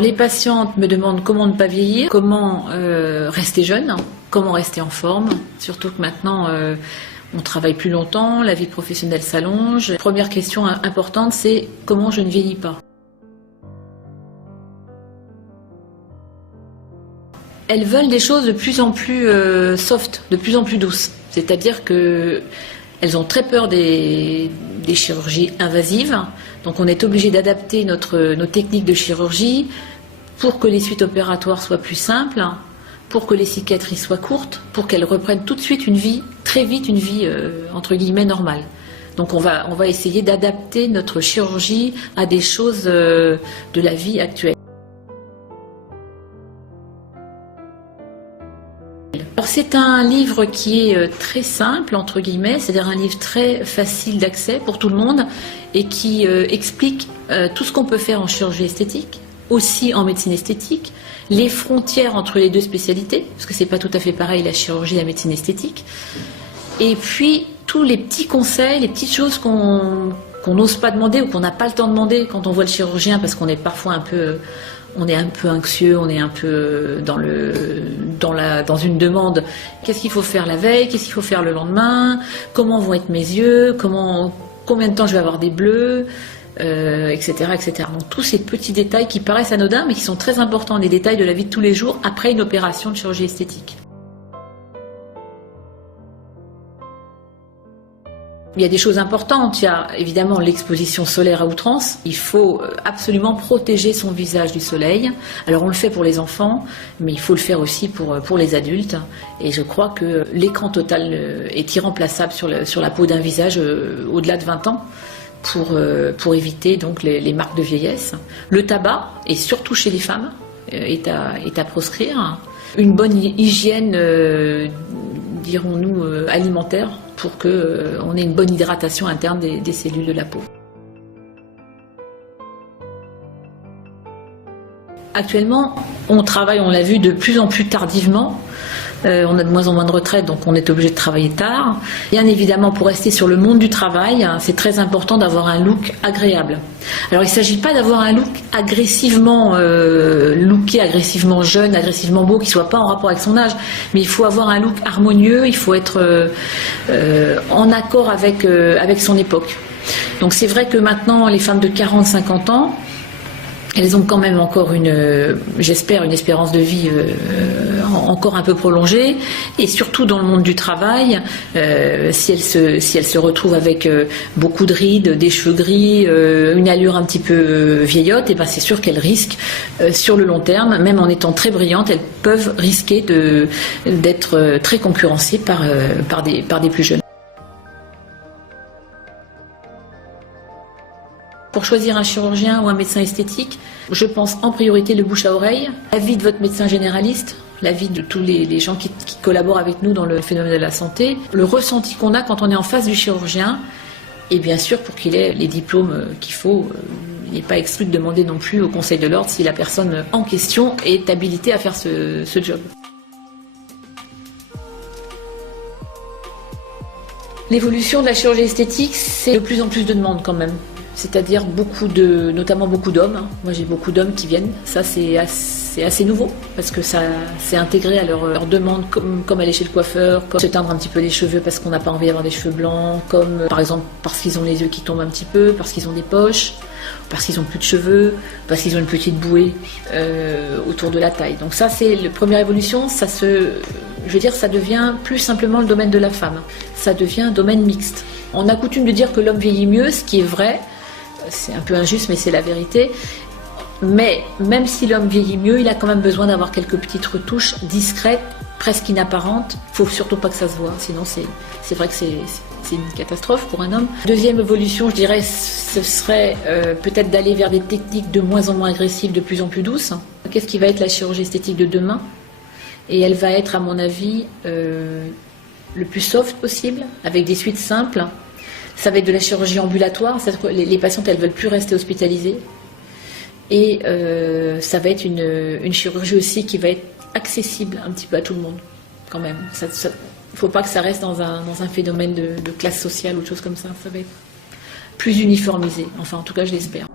Les patientes me demandent comment ne pas vieillir, comment rester jeune, comment rester en forme, surtout que maintenant on travaille plus longtemps, la vie professionnelle s'allonge. Première question importante, c'est comment je ne vieillis pas. Elles veulent des choses de plus en plus soft, de plus en plus douces. C'est-à-dire qu'elles ont très peur des chirurgies invasives. Donc on est obligé d'adapter nos techniques de chirurgie pour que les suites opératoires soient plus simples, pour que les cicatrices soient courtes, pour qu'elles reprennent tout de suite une vie, très vite une vie entre guillemets normale. Donc on va essayer d'adapter notre chirurgie à des choses de la vie actuelle. Alors c'est un livre qui est très simple, entre guillemets, c'est-à-dire un livre très facile d'accès pour tout le monde et qui explique tout ce qu'on peut faire en chirurgie esthétique, aussi en médecine esthétique, les frontières entre les deux spécialités, parce que c'est pas tout à fait pareil la chirurgie et la médecine esthétique, et puis tous les petits conseils, les petites choses qu'on n'ose pas demander ou qu'on n'a pas le temps de demander quand on voit le chirurgien, parce qu'on est parfois un peu anxieux, on est un peu dans une demande. Qu'est-ce qu'il faut faire la veille? Qu'est-ce qu'il faut faire le lendemain? Comment vont être mes yeux? Combien de temps je vais avoir des bleus? Etc., etc. Donc tous ces petits détails qui paraissent anodins mais qui sont très importants, des détails de la vie de tous les jours après une opération de chirurgie esthétique. Il y a des choses importantes, il y a évidemment l'exposition solaire à outrance, il faut absolument protéger son visage du soleil. Alors on le fait pour les enfants, mais il faut le faire aussi pour les adultes. Et je crois que l'écran total est irremplaçable sur la peau d'un visage au-delà de 20 ans. Pour éviter donc les marques de vieillesse. Le tabac, et surtout chez les femmes, est à proscrire. Une bonne hygiène, dirons-nous, alimentaire, pour qu'on ait une bonne hydratation interne des cellules de la peau. Actuellement, on travaille, on l'a vu, de plus en plus tardivement. On a de moins en moins de retraite, donc on est obligé de travailler tard. Bien évidemment, pour rester sur le monde du travail, c'est très important d'avoir un look agréable. Alors il ne s'agit pas d'avoir un look agressivement looké, agressivement jeune, agressivement beau, qui ne soit pas en rapport avec son âge, mais il faut avoir un look harmonieux, il faut être en accord avec son époque. Donc c'est vrai que maintenant, les femmes de 40-50 ans, elles ont quand même encore j'espère, une espérance de vie encore un peu prolongée, et surtout dans le monde du travail, si elles se retrouvent avec beaucoup de rides, des cheveux gris, une allure un petit peu vieillotte, et ben c'est sûr qu'elles risquent sur le long terme, même en étant très brillantes, elles peuvent risquer d'être très concurrencées par des plus jeunes. Pour choisir un chirurgien ou un médecin esthétique, je pense en priorité le bouche à oreille, l'avis de votre médecin généraliste, l'avis de tous les gens qui collaborent avec nous dans le phénomène de la santé, le ressenti qu'on a quand on est en face du chirurgien, et bien sûr pour qu'il ait les diplômes qu'il faut. Il n'est pas exclu de demander non plus au Conseil de l'Ordre si la personne en question est habilitée à faire ce job. L'évolution de la chirurgie esthétique, c'est de plus en plus de demandes quand même. C'est-à-dire notamment beaucoup d'hommes. Moi j'ai beaucoup d'hommes qui viennent. Ça c'est assez nouveau parce que ça s'est intégré à leur demande, comme aller chez le coiffeur, comme se teindre un petit peu les cheveux parce qu'on n'a pas envie d'avoir des cheveux blancs, comme par exemple parce qu'ils ont les yeux qui tombent un petit peu, parce qu'ils ont des poches, parce qu'ils ont plus de cheveux, parce qu'ils ont une petite bouée autour de la taille. Donc ça c'est la première évolution. Je veux dire, ça devient plus simplement le domaine de la femme. Ça devient un domaine mixte. On a coutume de dire que l'homme vieillit mieux, ce qui est vrai. C'est un peu injuste, mais c'est la vérité. Mais même si l'homme vieillit mieux, il a quand même besoin d'avoir quelques petites retouches discrètes, presque inapparentes. Il ne faut surtout pas que ça se voit, sinon c'est vrai que c'est une catastrophe pour un homme. Deuxième évolution, je dirais, ce serait peut-être d'aller vers des techniques de moins en moins agressives, de plus en plus douces. Qu'est-ce qui va être la chirurgie esthétique de demain? Et elle va être, à mon avis, le plus soft possible, avec des suites simples. Ça va être de la chirurgie ambulatoire, c'est-à-dire que les patientes, elles ne veulent plus rester hospitalisées. Et ça va être une chirurgie aussi qui va être accessible un petit peu à tout le monde, quand même. Il ne faut pas que ça reste dans un phénomène de classe sociale ou de choses comme ça. Ça va être plus uniformisé, enfin en tout cas je l'espère.